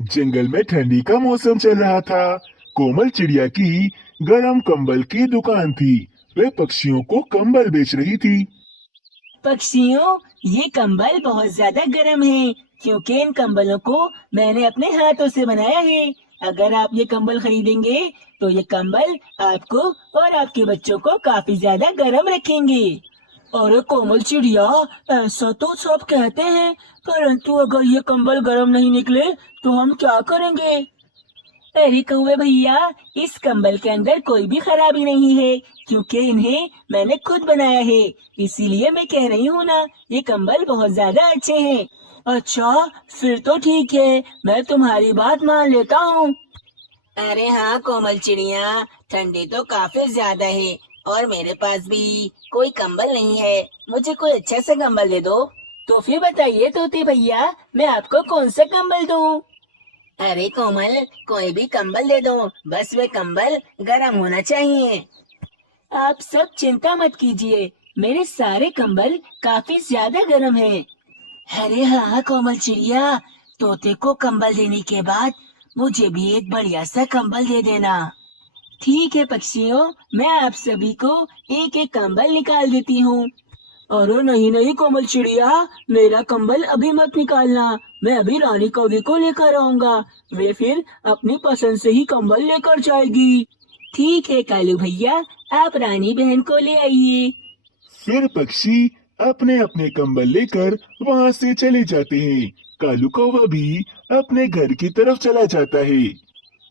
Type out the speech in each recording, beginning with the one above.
जंगल में ठंडी का मौसम चल रहा था। कोमल चिड़िया की गरम कंबल की दुकान थी। वे पक्षियों को कंबल बेच रही थी। पक्षियों, ये कंबल बहुत ज्यादा गर्म है क्योंकि इन कंबलों को मैंने अपने हाथों से बनाया है। अगर आप ये कंबल खरीदेंगे तो ये कंबल आपको और आपके बच्चों को काफी ज्यादा गर्म रखेंगे। अरे कोमल चिड़िया, ऐसा तो सब कहते हैं, परंतु अगर ये कंबल गर्म नहीं निकले तो हम क्या करेंगे? अरे कौवे भैया, इस कंबल के अंदर कोई भी खराबी नहीं है क्योंकि इन्हें मैंने खुद बनाया है। इसीलिए मैं कह रही हूँ ना, ये कंबल बहुत ज्यादा अच्छे हैं। अच्छा, फिर तो ठीक है, मैं तुम्हारी बात मान लेता हूँ। अरे हाँ कोमल चिड़िया, ठंडी तो काफी ज्यादा है और मेरे पास भी कोई कंबल नहीं है। मुझे कोई अच्छा सा कंबल दे दो। तो फिर बताइए तोते भैया, मैं आपको कौन सा कंबल दूँ? अरे कोमल, कोई भी कंबल दे दो, बस वे कंबल गर्म होना चाहिए। आप सब चिंता मत कीजिए, मेरे सारे कंबल काफी ज्यादा गर्म हैं। अरे हाँ कोमल चिड़िया, तोते को कंबल देने के बाद मुझे भी एक बढ़िया सा कंबल दे देना। ठीक है पक्षियों, मैं आप सभी को एक एक कंबल निकाल देती हूँ। अरे नहीं नहीं कोमल चिड़िया, मेरा कंबल अभी मत निकालना। मैं अभी रानी कौवे को लेकर आऊंगा। वे फिर अपनी पसंद से ही कंबल लेकर जाएगी। ठीक है कालू भैया, आप रानी बहन को ले आइए। फिर पक्षी अपने अपने कंबल लेकर वहां से चले जाते हैं। कालू कौवा भी अपने घर की तरफ चला जाता है।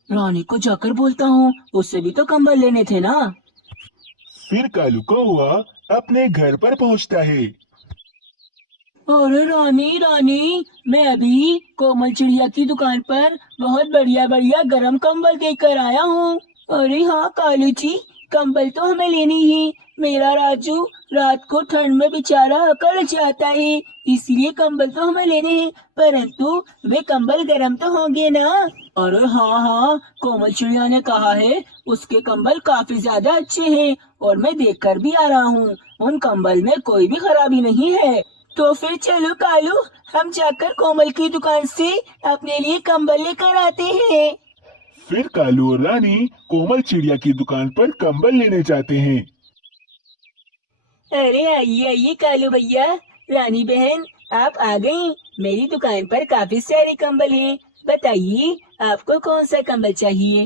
रानी को जाकर बोलता हूँ, उससे भी तो कंबल लेने थे ना। फिर कालू कौवा अपने घर पर पहुंचता है। अरे रानी रानी, मैं अभी कोमल चिड़िया की दुकान पर बहुत बढ़िया बढ़िया गरम कंबल देकर आया हूँ। अरे हाँ कालू जी, कंबल तो हमें लेनी ही। मेरा राजू रात को ठंड में बेचारा अकड़ जाता है, इसलिए कंबल तो हमें लेने हैं, परंतु वे कंबल गरम तो होंगे ना। अरे हाँ हाँ, कोमल चिड़िया ने कहा है उसके कंबल काफी ज्यादा अच्छे हैं और मैं देख कर भी आ रहा हूँ, उन कंबल में कोई भी खराबी नहीं है। तो फिर चलो कालू, हम जाकर कोमल की दुकान से अपने लिए कंबल लेकर आते हैं। फिर कालू और रानी कोमल चिड़िया की दुकान पर कंबल लेने जाते हैं। अरे आइए आइए कालू भैया, रानी बहन, आप आ गई। मेरी दुकान पर काफी सारे कंबल हैं। बताइए आपको कौन सा कंबल चाहिए?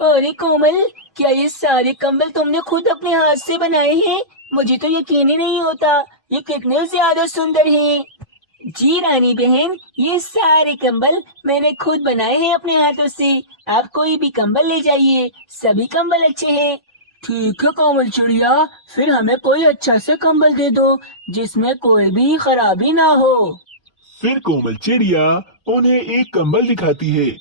अरे कोमल, क्या ये सारे कंबल तुमने खुद अपने हाथ से बनाए हैं? मुझे तो यकीन ही नहीं होता, ये कितने ज्यादा सुंदर हैं। जी रानी बहन, ये सारे कंबल मैंने खुद बनाए हैं अपने हाथों से। आप कोई भी कंबल ले जाइए, सभी कंबल अच्छे हैं। ठीक है कोमल चिड़िया, फिर हमें कोई अच्छा सा कंबल दे दो जिसमें कोई भी खराबी ना हो। फिर कोमल चिड़िया उन्हें एक कंबल दिखाती है।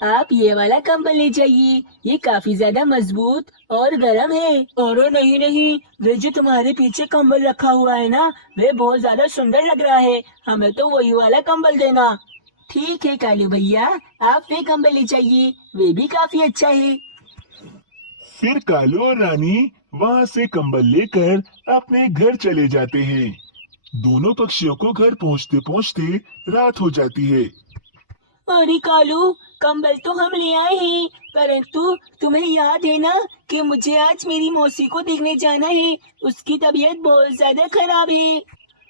आप ये वाला कंबल ले जाइए, ये काफी ज्यादा मजबूत और गर्म है। अरे नहीं नहीं, वे जो तुम्हारे पीछे कंबल रखा हुआ है ना, वे बहुत ज्यादा सुंदर लग रहा है, हमें तो वही वाला कंबल देना। ठीक है कालू भैया, आप वे कंबल ले जाइए, वे भी काफी अच्छा है। फिर कालू और रानी वहां से कंबल लेकर अपने घर चले जाते हैं। दोनों पक्षियों को घर पहुंचते पहुंचते रात हो जाती है। अरे कालू, कंबल तो हम ले आए हैं, परंतु तुम्हें याद है ना कि मुझे आज मेरी मौसी को देखने जाना है, उसकी तबीयत बहुत ज्यादा खराब है।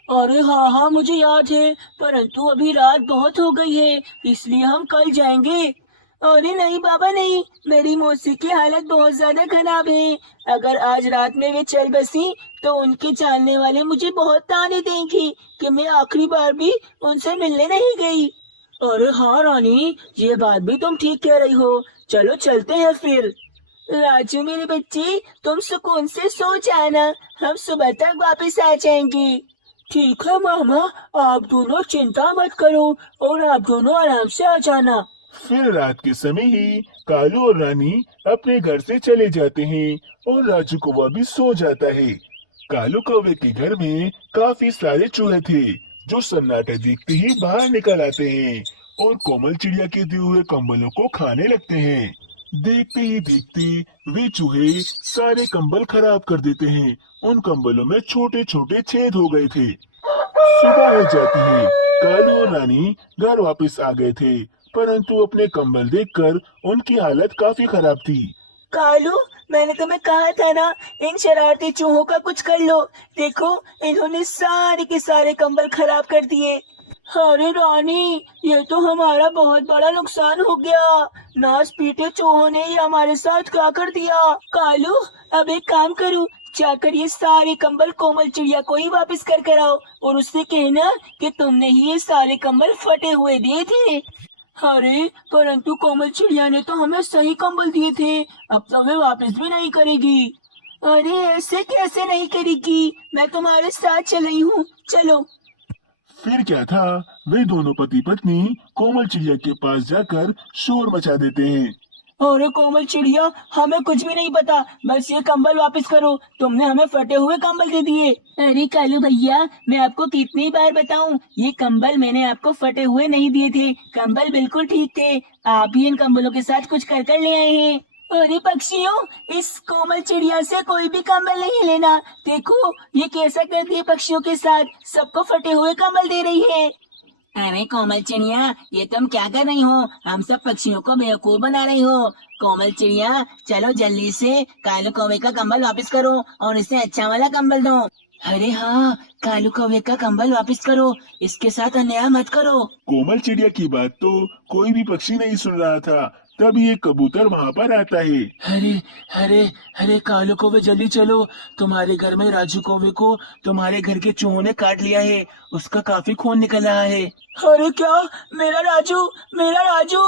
अरे हाँ हाँ मुझे याद है, परंतु अभी रात बहुत हो गई है, इसलिए हम कल जाएंगे। अरे नहीं बाबा नहीं, मेरी मौसी की हालत बहुत ज्यादा खराब है। अगर आज रात में वे चल बसी तो उनके जानने वाले मुझे बहुत ताने देंगे कि मैं आखिरी बार भी उनसे मिलने नहीं गई। अरे हाँ रानी, ये बात भी तुम ठीक कह रही हो। चलो चलते हैं फिर। राजू मेरे बच्चे, तुम सुकून से सो जाना, हम सुबह तक वापस आ जाएंगे। ठीक है मामा, आप दोनों चिंता मत करो और आप दोनों आराम से आ जाना। फिर रात के समय ही कालू और रानी अपने घर से चले जाते हैं और राजू कौवा भी सो जाता है। कालू कौवे के घर में काफी सारे चूहे थे जो सन्नाटा देखते ही बाहर निकल आते हैं और कोमल चिड़िया के दिए हुए कंबलों को खाने लगते हैं। देखते ही देखते वे चूहे सारे कंबल खराब कर देते हैं। उन कंबलों में छोटे छोटे छेद हो गए थे। सुबह हो जाती है। कालू और रानी घर वापस आ गए थे। परंतु अपने कंबल देखकर उनकी हालत काफी खराब थी। कालू, मैंने तुम्हें कहा था ना, इन शरारती चूहों का कुछ कर लो। देखो, इन्होंने सारे के सारे कंबल खराब कर दिए। अरे रानी, ये तो हमारा बहुत बड़ा नुकसान हो गया। नास पीटे चूहों ने ये हमारे साथ क्या कर दिया। कालू, अब एक काम करो, जाकर ये सारे कंबल कोमल चिड़िया को ही वापस कर कर आओ और उससे कहना कि तुमने ही ये सारे कंबल फटे हुए दिए थे। अरे, परंतु कोमल चिड़िया ने तो हमें सही कंबल दिए थे, अब तो वे वापस भी नहीं करेगी। अरे, ऐसे कैसे नहीं करेगी, मैं तुम्हारे साथ चल रही हूँ, चलो। फिर क्या था, वे दोनों पति पत्नी कोमल चिड़िया के पास जाकर शोर मचा देते हैं। अरे कोमल चिड़िया, हमें कुछ भी नहीं पता, बस ये कंबल वापस करो, तुमने हमें फटे हुए कंबल दे दिए। अरे कालू भैया, मैं आपको कितनी बार बताऊं, ये कंबल मैंने आपको फटे हुए नहीं दिए थे, कंबल बिल्कुल ठीक थे, आप ही इन कंबलों के साथ कुछ कर ले आए हैं। अरे पक्षियों, इस कोमल चिड़िया से कोई भी कंबल नहीं लेना। देखो, ये कैसा करती है पक्षियों के साथ, सबको फटे हुए कंबल दे रही है। अरे कोमल चिड़िया, ये तुम क्या कर रही हो, हम सब पक्षियों को बेवकूफ बना रही हो। कोमल चिड़िया, चलो जल्दी से कालू कौवे का कंबल वापस करो और इसे अच्छा वाला कंबल दो। अरे हाँ, कालू कौवे का कंबल वापस करो, इसके साथ अन्याय मत करो। कोमल चिड़िया की बात तो कोई भी पक्षी नहीं सुन रहा था। तभी एक कबूतर वहाँ पर आता है। अरे अरे अरे कालू कौवे, जल्दी चलो, तुम्हारे घर में राजू कौवे को तुम्हारे घर के चूहों ने काट लिया है, उसका काफी खून निकल रहा है। अरे क्या, मेरा राजू, मेरा राजू।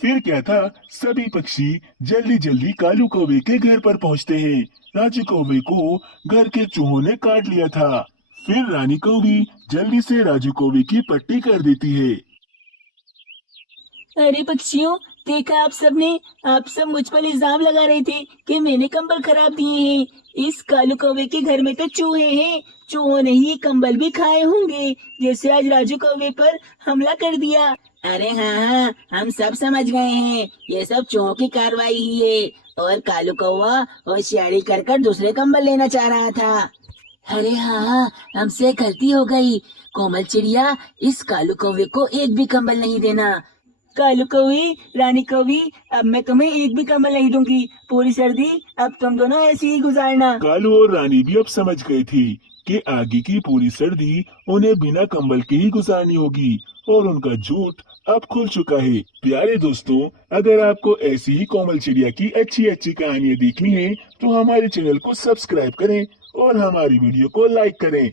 फिर क्या था, सभी पक्षी जल्दी जल्दी कालू कौवे के घर पर पहुँचते हैं। राजू कौवे को घर के चूहों ने काट लिया था। फिर रानी कौवी जल्दी से राजू कौवे की पट्टी कर देती है। अरे पक्षियों, देखा आप सबने, आप सब मुझ पर इल्जाम लगा रहे थे कि मैंने कंबल खराब दिए हैं। इस कालू कौवे के घर में तो चूहे हैं, चूहों ने ही कंबल भी खाए होंगे, जैसे आज राजू कौवे पर हमला कर दिया। अरे हाँ हाँ, हम सब समझ गए हैं, ये सब चूहों की कार्रवाई ही है, और कालू कौवा होशियारी कर कर दूसरे कंबल लेना चाह रहा था। अरे हाँ, हमसे गलती हो गई। कोमल चिड़िया, इस कालू कौवे को एक भी कंबल नहीं देना। कालू कौवी, रानी कौवी, अब मैं तुम्हें एक भी कंबल नहीं दूंगी, पूरी सर्दी अब तुम दोनों ऐसे ही गुजारना। कालू और रानी भी अब समझ गए थे कि आगे की पूरी सर्दी उन्हें बिना कंबल के ही गुजारनी होगी, और उनका झूठ अब खुल चुका है। प्यारे दोस्तों, अगर आपको ऐसी ही कोमल चिड़िया की अच्छी अच्छी कहानियाँ देखनी है तो हमारे चैनल को सब्सक्राइब करें और हमारी वीडियो को लाइक करें।